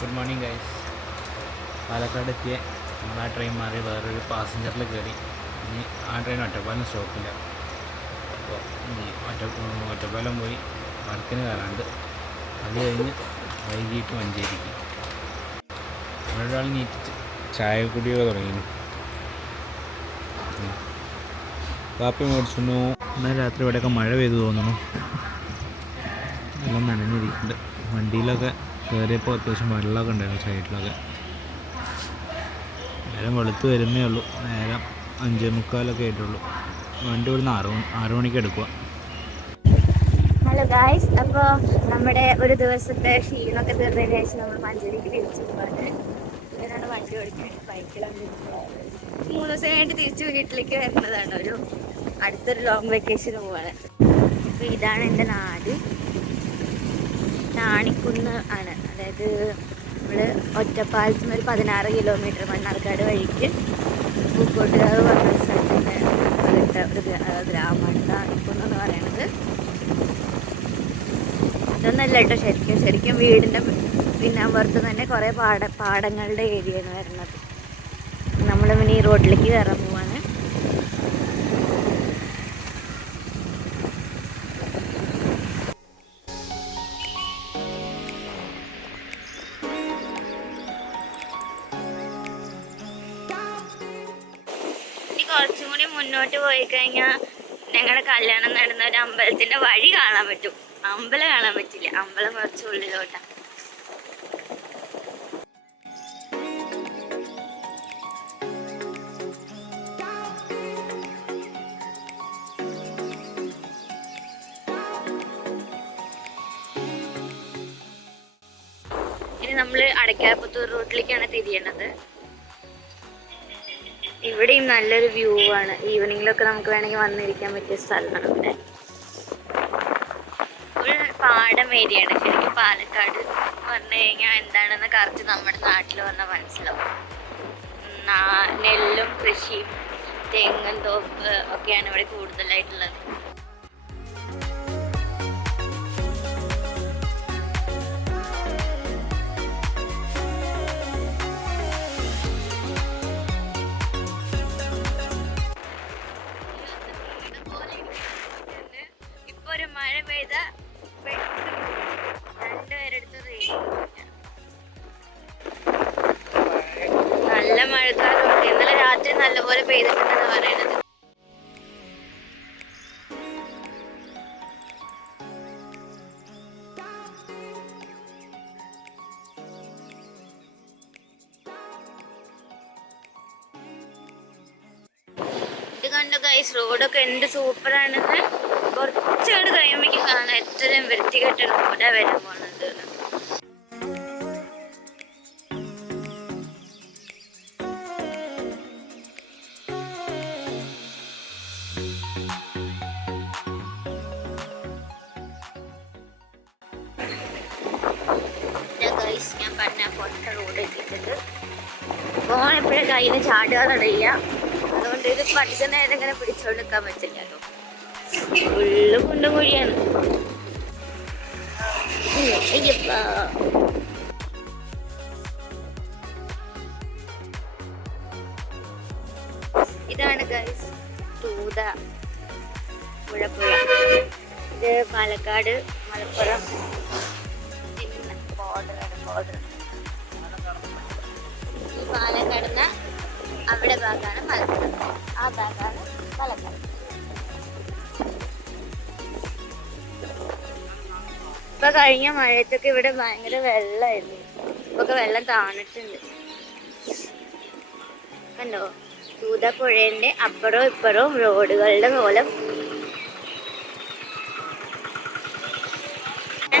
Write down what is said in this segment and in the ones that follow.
Good morning guys. Palakkad എത്തിയ നമ്മൾ ആ ട്രെയിൻ മാറി വേറൊരു പാസഞ്ചറിൽ കയറി. ഇനി ആ ട്രെയിൻ ഒറ്റപ്പാലം സ്റ്റോപ്പില്ല. അപ്പോൾ ഇനി ഒറ്റപ്പാലം പോയി വർക്കിന് കയറാണ്ട് അത് കഴിഞ്ഞ് വൈകിട്ട് മഞ്ചേരിക്ക്. ഒരാൾ നീറ്റ് ചായ കുടിയൊക്കെ തുടങ്ങി. കാപ്പി മേടിച്ചു. എന്നാൽ രാത്രി ഇവിടെയൊക്കെ മഴ പെയ്തു തോന്നുന്നു. എല്ലാം നനഞ്ഞിരിക്കുന്നുണ്ട്. വണ്ടിയിലൊക്കെ കയറിയപ്പോൾ അത്യാവശ്യം വെള്ളമൊക്കെ ഉണ്ടായിരുന്നു സൈഡിലൊക്കെ. നേരം വെളുത്ത് വരുന്നേ ഉള്ളൂ. നേരം 5:45 ആയിട്ടുള്ളൂ. വണ്ടി ഇവിടുന്ന് 6 മണിക്ക് എടുക്കുക. ഹലോ ഗായ്സ്, അപ്പോൾ നമ്മുടെ ഒരു ദിവസത്തെ ക്ഷീണമൊക്കെ തീർന്നതിന് ശേഷം നമ്മൾ മഞ്ചേരിക്ക് തിരിച്ചു പോകാണ്. ഇവരാണ് വണ്ടി ഓടിക്കുന്നത്. ബൈക്കിലാണ് 3 ദിവസം കഴിഞ്ഞിട്ട് തിരിച്ച് വീട്ടിലേക്ക് വരുന്നതാണ്. അടുത്തൊരു ലോങ് വെക്കേഷന് പോവാണ്. അപ്പോൾ ഇതാണ് എൻ്റെ നാട്. താണിക്കുന്ന് ആണ്. അതായത് നമ്മൾ ഒറ്റപ്പാലത്ത് നിന്ന് ഒരു 16 കിലോമീറ്റർ മണ്ണാർക്കാട് വഴിക്ക് പൂക്കോട്ടുകാവ് പറഞ്ഞ സ്ഥലത്തിൻ്റെ ഒരു ഗ്രാമമാണ് താണിക്കുന്ന് എന്ന് പറയുന്നത്. അതൊന്നല്ല കേട്ടോ, ശരിക്കും വീടിൻ്റെ പിന്നാമ്പുറത്ത് തന്നെ കുറേ പാടങ്ങളുടെ ഏരിയയാണ് വരുന്നത്. നമ്മൾ പിന്നെ ഈ റോഡിലേക്ക് കയറാൻ പോവാണ്. കുറച്ചും കൂടി മുന്നോട്ട് പോയി കഴിഞ്ഞാൽ ഞങ്ങളുടെ കല്യാണം നടന്ന ഒരു അമ്പലത്തിന്റെ വഴി കാണാൻ പറ്റും. അമ്പലം കാണാൻ പറ്റില്ല, അമ്പലം കുറച്ച് ഉള്ളിലോട്ടാ. ഇനി നമ്മൾ അടയ്ക്കാപ്പത്തൂർ റൂട്ടിലേക്കാണ് തിരിയണത്. ഇവിടെയും നല്ലൊരു വ്യൂ ആണ്. ഈവനിങ്ങിലൊക്കെ നമുക്ക് വേണമെങ്കിൽ വന്നിരിക്കാൻ പറ്റിയ സ്ഥലമാണ് ഇവിടെ. ഫുൾ പാടം ഏരിയയാണ്. ശരിക്കും പാലക്കാട് പറഞ്ഞു കഴിഞ്ഞാൽ എന്താണെന്ന് കറക്റ്റ് നമ്മുടെ നാട്ടിൽ വന്നാൽ മനസ്സിലാവും. നെല്ലും കൃഷിയും തെങ്ങും തോപ്പ് ഒക്കെയാണ് ഇവിടെ കൂടുതലായിട്ടുള്ളത്. മഴ പെയ്ത രണ്ടുപേരെടുത്ത് നല്ല മഴക്കാലമുണ്ട്. ഇന്നലെ രാത്രി നല്ലപോലെ പെയ്തിട്ടുണ്ടെന്ന് പറയുന്നത്. ഇത് കണ്ടോ ഗൈസ്, റോഡൊക്കെ എന്ത് സൂപ്പറാണെന്ന്. കുറച്ചുകൂടെ കഴിയുമ്പോഴേക്കും കാണാം എത്രയും വൃത്തികെട്ട റോഡാ വരാൻ പോണത്. ഞാൻ പറഞ്ഞ പൊട്ട റോഡ് എത്തിയിട്ടുണ്ട്. ഫോൺ എപ്പോഴും കയ്യിൽ നിന്ന് ചാടുകാറില്ല. അതുകൊണ്ട് ഇത് പഠിക്കുന്ന നേരം ഇങ്ങനെ പിടിച്ചോണ്ടിരിക്കാൻ പറ്റില്ലല്ലോ. ഫുള്ള് കുണ്ടും കുഴിയാണ്. ഇതാണ് ഗൈസ് തൂത മുഴപ്പുഴ. ഇത് പാലക്കാട് മലപ്പുറം ബോർഡർ. ഈ പാലം കടന്ന അവിടെ ഭാഗമാണ് മലപ്പുറം, ആ ഭാഗമാണ് പാലക്കാട്. ഇപ്പൊ കഴിഞ്ഞ മഴയത്തൊക്കെ ഇവിടെ ഭയങ്കര വെള്ളമായിരുന്നു. ഇപ്പൊക്കെ വെള്ളം താണിട്ടുണ്ട്. കണ്ടോ, തൂതപ്പുഴേന്റെ അപ്പുറവും ഇപ്പുറവും റോഡുകളുടെ കോലം.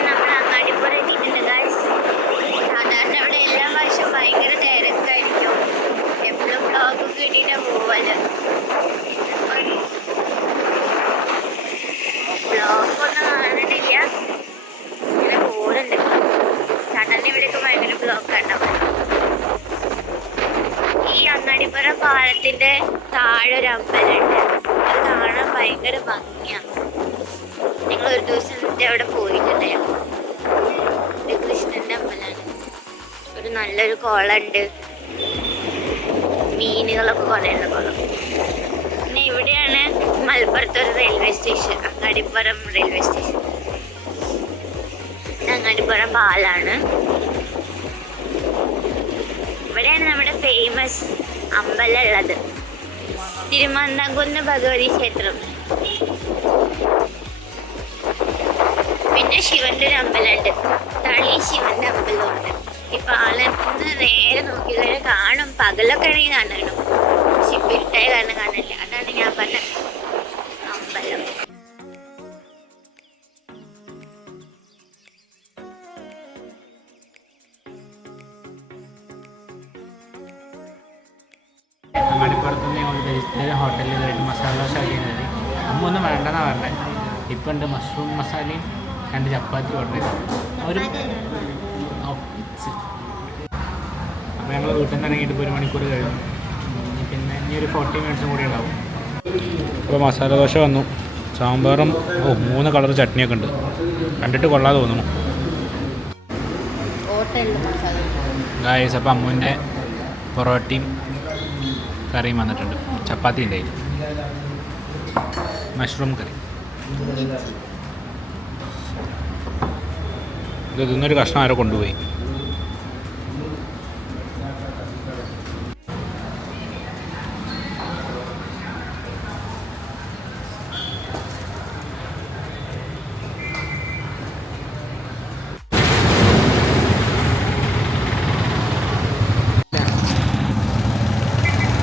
നമ്മൾ അങ്ങാടിപ്പുറം എത്തിയിട്ടുണ്ട് ഗൈസ്. സാധാരണ ഇവിടെ എല്ലാ വർഷവും ഭയങ്കര തിരക്കായിരിക്കും. എപ്പോഴും ബ്ലോഗും കിട്ടിയിട്ട് പോവല്. ബ്ലോഗൊന്നും കാണണില്ല, ഇങ്ങനെ പോകുന്നുണ്ട്. സാധാരണ ഇവിടെയൊക്കെ ഭയങ്കര ബ്ലോക്ക് ഉണ്ടാവും. ഈ അങ്ങാടിപ്പുറം പാലത്തിന്റെ താഴെ ഒരു അമ്പലമുണ്ട്. അത് കാണാൻ ഭയങ്കര ഭംഗിയാണ്. നിങ്ങൾ ഒരു ദിവസം അവിടെ പോയിട്ടുണ്ടായിരുന്നു. കൃഷ്ണന്റെ അമ്പലമാണ്. ഒരു നല്ലൊരു കുളമുണ്ട്, മീനുകളൊക്കെ കുറേ ഉള്ള കുളം. പിന്നെ ഇവിടെയാണ് മലപ്പുറത്ത് ഒരു railway station, Angadippuram railway station. Angadippuram പാലാണ്. ഇവിടെയാണ് നമ്മുടെ ഫേമസ് അമ്പലം ഉള്ളത്, തിരുമാന്താംകുന്ന് ഭഗവതി ക്ഷേത്രം. പിന്നെ ശിവന്റെ ഒരു അമ്പലമുണ്ട്, തളി ശിവന്റെ അമ്പലമുണ്ട്. ഈ പാലത്തിന് നേരെ നോക്കി കഴിഞ്ഞാൽ കാണും, പകലൊക്കെ ആണെങ്കിൽ കാണണം, പക്ഷെ ഇപ്പം ഇരുട്ടായ കാരണം കാണില്ല. അതാണ് ഞാൻ പറഞ്ഞ അമ്പലം. അങ്ങാടിപ്പുറത്തുനിന്ന് ഞങ്ങൾ വെജിറ്റേറിയൻ ഹോട്ടലിൽ കയറി മസാല ദോശ കഴിക്കുന്നത്. അമ്മ ഒന്നും വേണ്ടെന്നാണ് പറഞ്ഞത്. ഇപ്പം ഉണ്ട് മഷ്റൂം മസാലയും 2 ചപ്പാത്തി ഓർഡർ ചെയ്തു. ഒരു അപ്പോൾ ഞങ്ങൾ വീട്ടിൽ നിന്ന് ഇറങ്ങിയിട്ട് ഇപ്പോൾ 1 മണിക്കൂർ കഴിഞ്ഞു. പിന്നെ ഇനി ഒരു 40 മിനിറ്റ്സും കൂടി ഉണ്ടാവും. ഇപ്പോൾ മസാല ദോശ വന്നു, സാമ്പാറും 3 കളർ ചട്നിയൊക്കെ ഉണ്ട്. കണ്ടിട്ട് കൊള്ളാതെ തോന്നുന്നു. ഗായ്സ്, അപ്പോൾ അമ്മുവിൻ്റെ പൊറോട്ടയും കറിയും വന്നിട്ടുണ്ട്. ചപ്പാത്തി ഉണ്ടായിരുന്നു, മഷ്റൂം കറി. ഇത് തിന്നൊരു കഷ്ണം ആരോ കൊണ്ടുപോയി.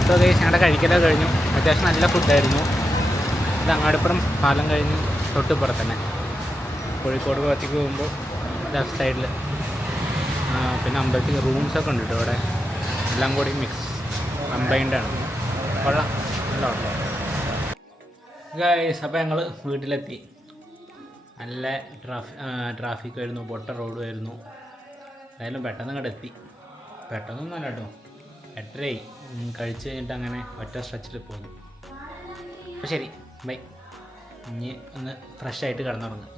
സോ ഗൈസ്, ഞങ്ങളുടെ കഴിക്കലൊക്കെ കഴിഞ്ഞു. അത്യാവശ്യം നല്ല ഫുഡായിരുന്നു. ഇത് അങ്ങാടിപ്പുറം പാലം കഴിഞ്ഞ് തൊട്ടിപ്പുറത്ത് തന്നെ, കോഴിക്കോട് ഭാഗത്തേക്ക് പോകുമ്പോൾ ലെഫ്റ്റ് സൈഡിൽ. പിന്നെ അമ്പലത്തിൽ റൂംസൊക്കെ ഉണ്ട് കേട്ടോ ഇവിടെ, എല്ലാം കൂടി മിക്സ് കമ്പൈൻഡാണ്. കൊള്ളാം, നല്ല ഓർമ്മ ഗൈസ്. അപ്പോൾ ഞങ്ങൾ വീട്ടിലെത്തി. നല്ല ട്രാഫിക് ആയിരുന്നു, പൊട്ട റോഡും ആയിരുന്നു. എന്തായാലും പെട്ടെന്ന് ഇങ്ങോട്ട് എത്തി. പെട്ടെന്നൊന്നുമല്ല കേട്ടോ, 8:30 കഴിച്ച് കഴിഞ്ഞിട്ട് അങ്ങനെ ഒറ്റ സ്ട്രെച്ചിൽ പോകുന്നു. അപ്പോൾ ശരി, ബൈ. ഇനി ഒന്ന് ഫ്രഷായിട്ട് കിടന്നുറങ്ങുക.